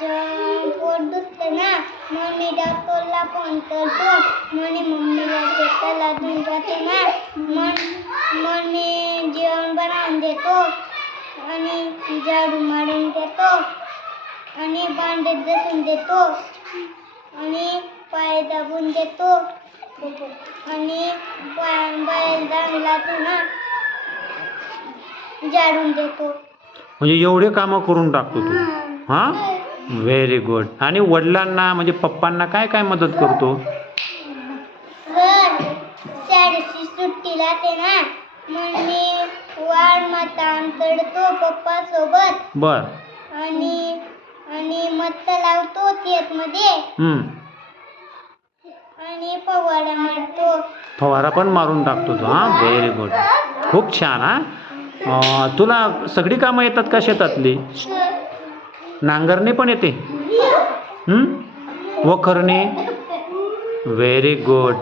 पोट दुखतं ना, मग मी डॉक्टरला फोन करतो. म्हणे मम्मीला चक्कर लागून जाते ना, मग मी जेवण बनवून देतो आणि झाडू मारून देतो आणि भांडे घासून देतो आणि पाय दाबून देतो आणि बाहेर जाऊन लागतो ना झाडून देतो. म्हणजे एवढे कामं करून टाकतो तू. हां, व्हेरी गुड. आणि वडिलांना म्हणजे पप्पांना काय काय मदत करतो? सर शाळेची सुट्टी लागते ना, मग मी वाळमातान चढतो पप्पा सोबत बर. आणि मत्त लावतो शेतमध्ये आणि फवारा मारतो. फवारा पण मारून टाकतो तू. हां, व्हेरी गुड. खूप छान. हां, तुला सगळी कामं येतात का शेतातली? नांगरणी पण येते? वखरणी? Very good.